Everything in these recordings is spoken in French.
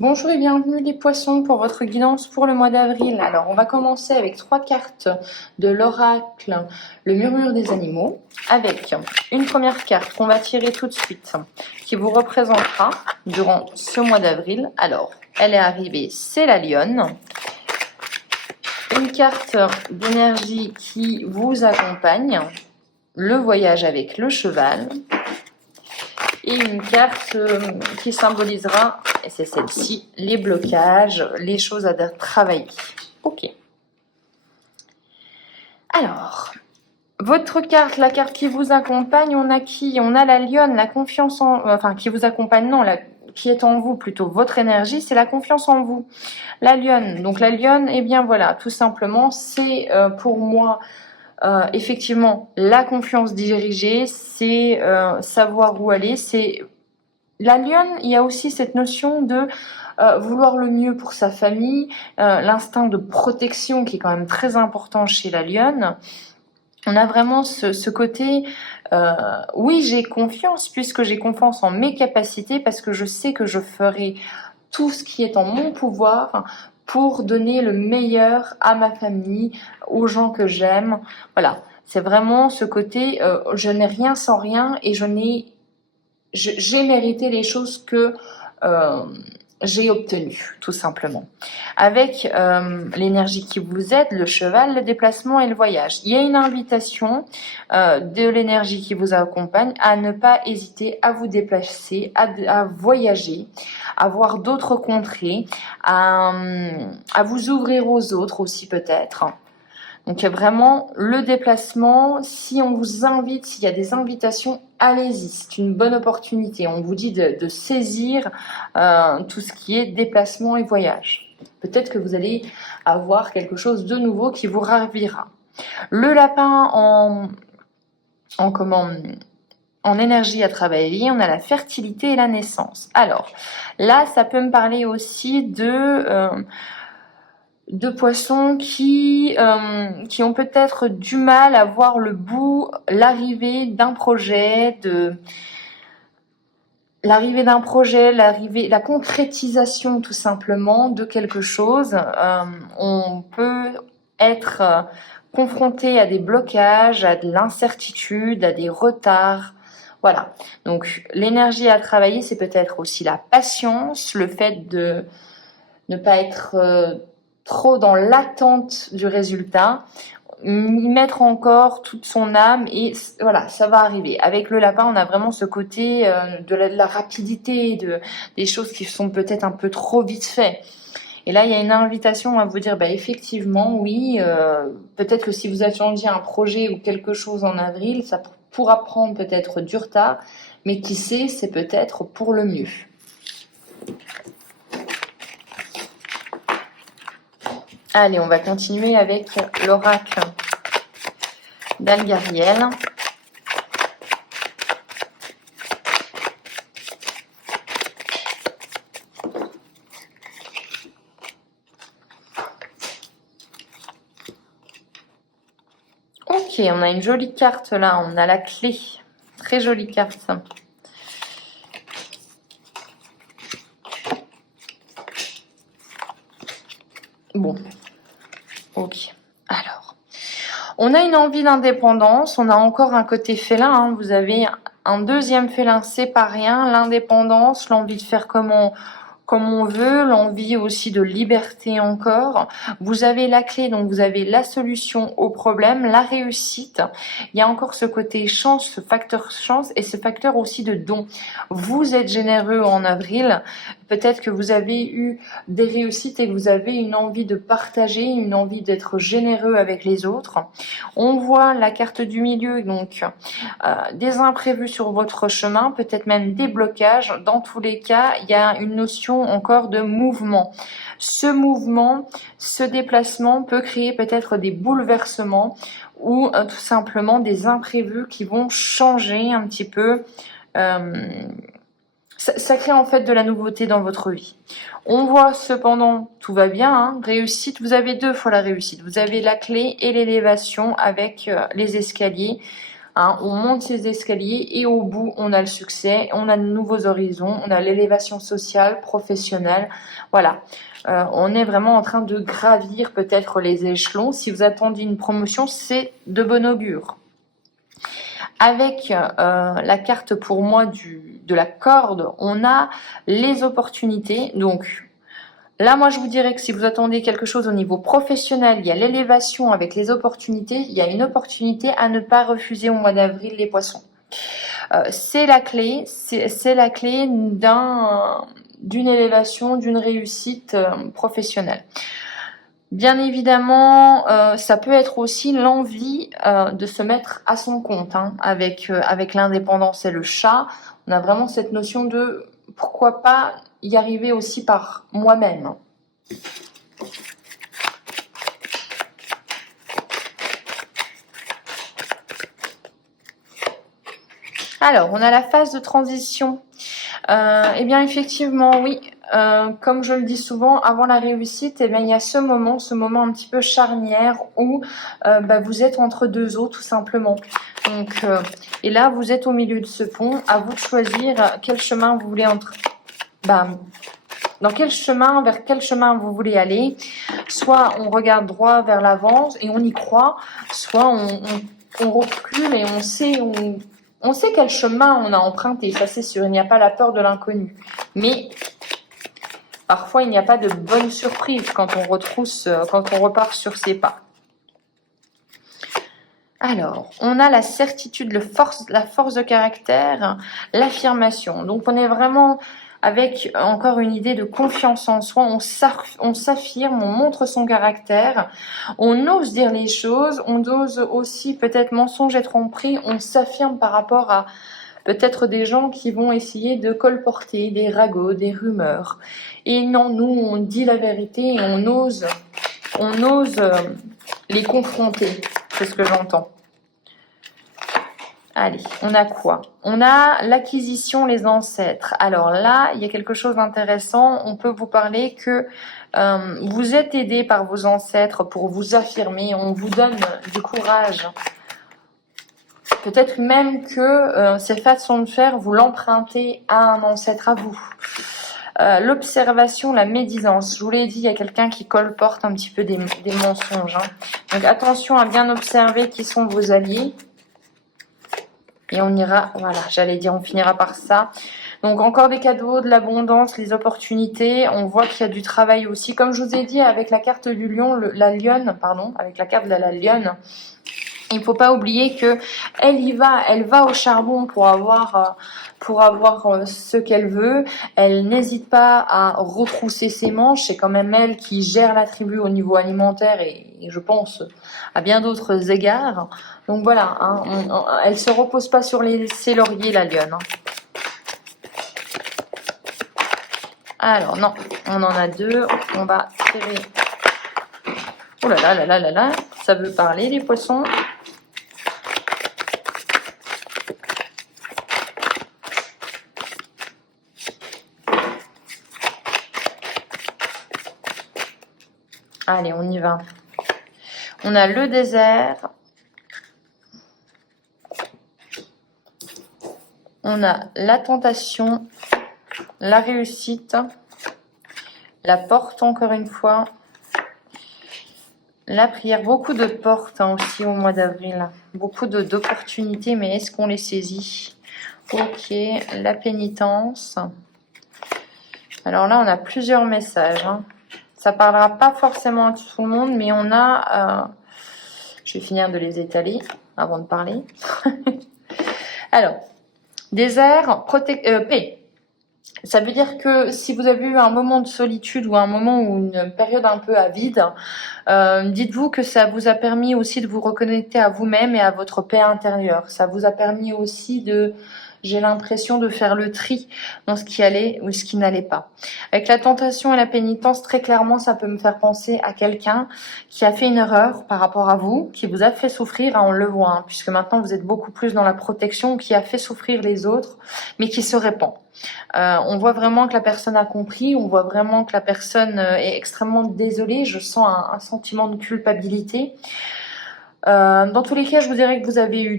Bonjour et bienvenue les poissons pour votre guidance pour le mois d'avril. Alors on va commencer avec 3 cartes de l'oracle, le murmure des animaux, avec une première carte qu'on va tirer tout de suite, qui vous représentera durant ce mois d'avril. Alors elle est arrivée, c'est la lionne. Une carte d'énergie qui vous accompagne, le voyage avec le cheval. Et une carte qui symbolisera, et c'est celle-ci, les blocages, les choses à travailler. Ok. Alors, votre carte, la carte qui vous accompagne, on a qui? On a la lionne, la confiance en... Enfin, qui vous accompagne, non, qui est en vous plutôt. Votre énergie, c'est la confiance en vous. La lionne. Donc la lionne, eh bien voilà, tout simplement, c'est pour moi... effectivement, la confiance dirigée, c'est savoir où aller. C'est la lionne. Il y a aussi cette notion de vouloir le mieux pour sa famille, l'instinct de protection qui est quand même très important chez la lionne. On a vraiment ce côté, oui, j'ai confiance puisque j'ai confiance en mes capacités parce que je sais que je ferai tout ce qui est en mon pouvoir pour donner le meilleur à ma famille, aux gens que j'aime. Voilà, c'est vraiment ce côté, je n'ai rien sans rien et j'ai mérité les choses que j'ai obtenues, tout simplement. Avec l'énergie qui vous aide, le cheval, le déplacement et le voyage. Il y a une invitation de l'énergie qui vous accompagne à ne pas hésiter à vous déplacer, à voyager, à voir d'autres contrées, à vous ouvrir aux autres aussi peut-être. Donc vraiment, le déplacement, si on vous invite, s'il y a des invitations, allez-y, c'est une bonne opportunité. On vous dit de saisir tout ce qui est déplacement et voyage. Peut-être que vous allez avoir quelque chose de nouveau qui vous ravira. Le lapin en énergie à travailler, on a la fertilité et la naissance. Alors là, ça peut me parler aussi de poissons qui ont peut-être du mal à voir le bout, l'arrivée d'un projet, la concrétisation tout simplement de quelque chose. On peut être confronté à des blocages, à de l'incertitude, à des retards. Voilà. Donc l'énergie à travailler, c'est peut-être aussi la patience, le fait de ne pas être trop dans l'attente du résultat, y mettre encore toute son âme et voilà, ça va arriver. Avec le lapin, on a vraiment ce côté de la rapidité, des choses qui sont peut-être un peu trop vite fait. Et là, il y a une invitation à vous dire, effectivement, oui, peut-être que si vous attendiez un projet ou quelque chose en avril, ça pourra prendre peut-être du retard, mais qui sait, c'est peut-être pour le mieux. Allez, on va continuer avec l'oracle d'Algariel. Ok, on a une jolie carte là, on a la clé. Très jolie carte. Bon, ok. Alors, on a une envie d'indépendance, on a encore un côté félin. Hein. Vous avez un deuxième félin, c'est pas rien. L'indépendance, l'envie de faire comme on veut, l'envie aussi de liberté encore. Vous avez la clé, donc vous avez la solution au problème, la réussite. Il y a encore ce côté chance, ce facteur chance et ce facteur aussi de don. Vous êtes généreux en avril. Peut-être que vous avez eu des réussites et que vous avez une envie de partager, une envie d'être généreux avec les autres. On voit la carte du milieu, donc des imprévus sur votre chemin, peut-être même des blocages. Dans tous les cas, il y a une notion encore de mouvement. Ce mouvement, ce déplacement peut créer peut-être des bouleversements ou tout simplement des imprévus qui vont changer un petit peu. Ça crée en fait de la nouveauté dans votre vie. On voit cependant, tout va bien, hein, réussite, vous avez 2 fois la réussite. Vous avez la clé et l'élévation avec les escaliers. Hein, on monte ces escaliers et au bout, on a le succès, on a de nouveaux horizons, on a l'élévation sociale, professionnelle. Voilà, on est vraiment en train de gravir peut-être les échelons. Si vous attendez une promotion, c'est de bon augure. Avec la carte pour moi de la corde, on a les opportunités. Donc là, moi, je vous dirais que si vous attendez quelque chose au niveau professionnel, il y a l'élévation avec les opportunités. Il y a une opportunité à ne pas refuser au mois d'avril, les poissons. C'est la clé, c'est la clé d'une élévation, d'une réussite professionnelle. Bien évidemment, ça peut être aussi l'envie de se mettre à son compte, hein, avec l'indépendance et le chat. On a vraiment cette notion de pourquoi pas y arriver aussi par moi-même. Alors, on a la phase de transition. Eh bien, effectivement, oui. Comme je le dis souvent, avant la réussite, eh bien, il y a ce moment un petit peu charnière où vous êtes entre deux eaux, tout simplement. Donc, et là, vous êtes au milieu de ce pont. À vous de choisir quel chemin vous voulez vers quel chemin vous voulez aller. Soit on regarde droit vers l'avant et on y croit, soit on recule et on sait quel chemin on a emprunté, ça c'est sûr, il n'y a pas la peur de l'inconnu. Mais parfois, il n'y a pas de bonne surprise quand on repart sur ses pas. Alors, on a la certitude, la force de caractère, l'affirmation. Donc, on est vraiment avec encore une idée de confiance en soi. On s'affirme, on montre son caractère, on ose dire les choses, on ose aussi peut-être mensonge et tromperie, on s'affirme par rapport à peut-être des gens qui vont essayer de colporter des ragots, des rumeurs. Et non, nous, on dit la vérité et on ose les confronter. C'est ce que j'entends. Allez, on a quoi? On a l'acquisition, les ancêtres. Alors là, il y a quelque chose d'intéressant. On peut vous parler que vous êtes aidé par vos ancêtres pour vous affirmer. On vous donne du courage. Peut-être même que ces façons de faire, vous l'empruntez à un ancêtre à vous. L'observation, la médisance. Je vous l'ai dit, il y a quelqu'un qui colporte un petit peu des mensonges. Hein. Donc attention à bien observer qui sont vos alliés. Et on ira, voilà, on finira par ça. Donc encore des cadeaux, de l'abondance, les opportunités. On voit qu'il y a du travail aussi. Comme je vous ai dit, avec la carte du lion, avec la carte de la lionne, il ne faut pas oublier que elle va au charbon pour avoir ce qu'elle veut. Elle n'hésite pas à retrousser ses manches. C'est quand même elle qui gère la tribu au niveau alimentaire et je pense à bien d'autres égards. Donc voilà, hein, elle se repose pas sur ses lauriers, la lionne. Hein. Alors non, on en a deux. On va tirer. Oh là là là là là là, ça veut parler les poissons. Allez, on y va. On a le désert. On a la tentation, la réussite, la porte encore une fois, la prière. Beaucoup de portes hein, aussi au mois d'avril. Beaucoup d'opportunités, mais est-ce qu'on les saisit? Ok, la pénitence. Alors là, on a plusieurs messages. Hein. Ça parlera pas forcément à tout le monde, mais on a... je vais finir de les étaler avant de parler. Alors, désert, paix. Ça veut dire que si vous avez eu un moment de solitude ou un moment ou une période un peu avide, dites-vous que ça vous a permis aussi de vous reconnecter à vous-même et à votre paix intérieure. Ça vous a permis aussi j'ai l'impression de faire le tri dans ce qui allait ou ce qui n'allait pas. Avec la tentation et la pénitence, très clairement, ça peut me faire penser à quelqu'un qui a fait une erreur par rapport à vous, qui vous a fait souffrir, hein, on le voit, hein, puisque maintenant vous êtes beaucoup plus dans la protection, qui a fait souffrir les autres, mais qui se répand. On voit vraiment que la personne a compris, on voit vraiment que la personne est extrêmement désolée, je sens un sentiment de culpabilité. Dans tous les cas, je vous dirais que vous avez eu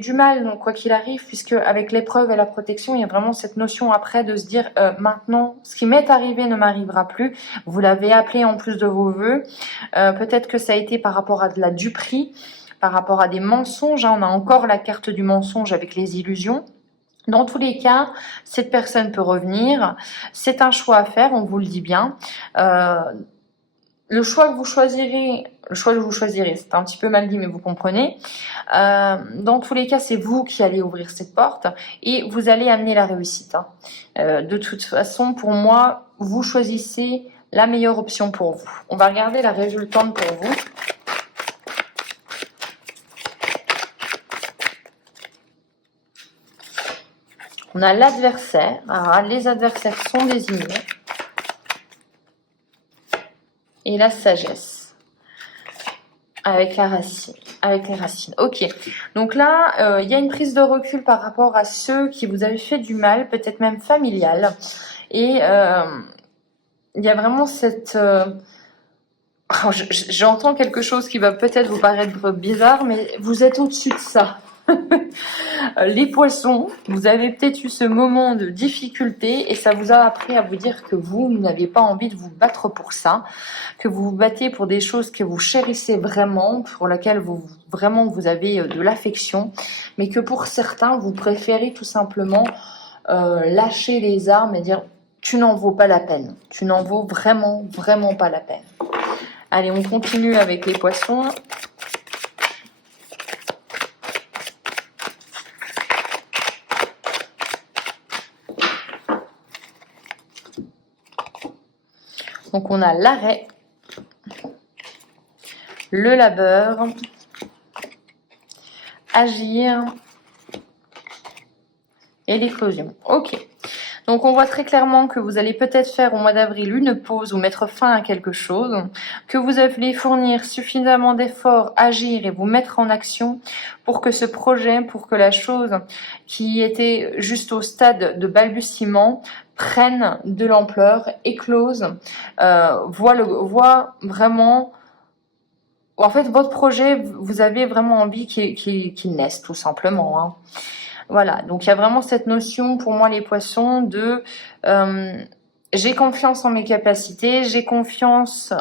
du mal, donc quoi qu'il arrive, puisque avec l'épreuve et la protection, il y a vraiment cette notion après de se dire maintenant, ce qui m'est arrivé ne m'arrivera plus. Vous l'avez appelé en plus de vos vœux. Peut-être que ça a été par rapport à de la duperie, par rapport à des mensonges. Hein. On a encore la carte du mensonge avec les illusions. Dans tous les cas, cette personne peut revenir. C'est un choix à faire, on vous le dit bien. Le choix que vous choisirez, c'est un petit peu mal dit, mais vous comprenez. Dans tous les cas, c'est vous qui allez ouvrir cette porte et vous allez amener la réussite. Hein. De toute façon, pour moi, vous choisissez la meilleure option pour vous. On va regarder la résultante pour vous. On a l'adversaire. Alors, les adversaires sont désignés. Et la sagesse. Avec la racine. Avec les racines. Ok. Donc là, il y a une prise de recul par rapport à ceux qui vous avaient fait du mal, peut-être même familial. Et il y a vraiment cette... j'entends quelque chose qui va peut-être vous paraître bizarre, mais vous êtes au-dessus de ça. Les poissons, vous avez peut-être eu ce moment de difficulté et ça vous a appris à vous dire que vous n'avez pas envie de vous battre pour ça, que vous vous battez pour des choses que vous chérissez vraiment, pour lesquelles vous avez de l'affection, mais que pour certains, vous préférez tout simplement lâcher les armes et dire tu n'en vaux pas la peine, tu n'en vaux vraiment, vraiment pas la peine. Allez, on continue avec les poissons. Donc on a l'arrêt, le labeur, agir et l'éclosion. Ok. Donc on voit très clairement que vous allez peut-être faire au mois d'avril une pause ou mettre fin à quelque chose, que vous allez fournir suffisamment d'efforts, agir et vous mettre en action pour que ce projet, pour que la chose qui était juste au stade de balbutiement prenne de l'ampleur, éclose, voit vraiment... En fait, votre projet, vous avez vraiment envie qu'il naisse, tout simplement. Hein. Voilà, donc il y a vraiment cette notion, pour moi, les poissons, de j'ai confiance en mes capacités, j'ai confiance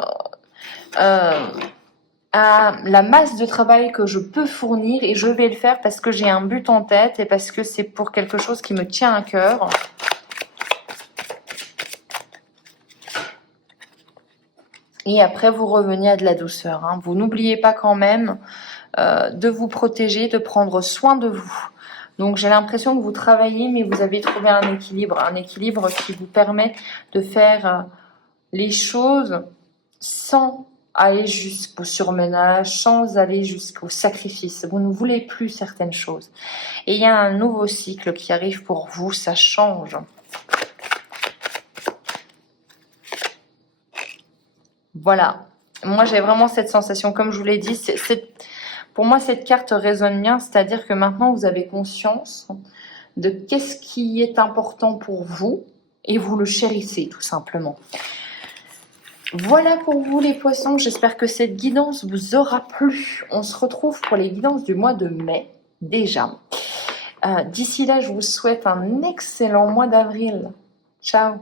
à la masse de travail que je peux fournir et je vais le faire parce que j'ai un but en tête et parce que c'est pour quelque chose qui me tient à cœur. Et après, vous revenez à de la douceur. Hein. Vous n'oubliez pas quand même de vous protéger, de prendre soin de vous. Donc, j'ai l'impression que vous travaillez, mais vous avez trouvé un équilibre qui vous permet de faire les choses sans aller jusqu'au surmenage, sans aller jusqu'au sacrifice. Vous ne voulez plus certaines choses. Et il y a un nouveau cycle qui arrive pour vous, ça change. Voilà. Moi, j'ai vraiment cette sensation, comme je vous l'ai dit, pour moi, cette carte résonne bien, c'est-à-dire que maintenant, vous avez conscience de qu'est-ce qui est important pour vous et vous le chérissez, tout simplement. Voilà pour vous, les poissons. J'espère que cette guidance vous aura plu. On se retrouve pour les guidances du mois de mai, déjà. D'ici là, je vous souhaite un excellent mois d'avril. Ciao!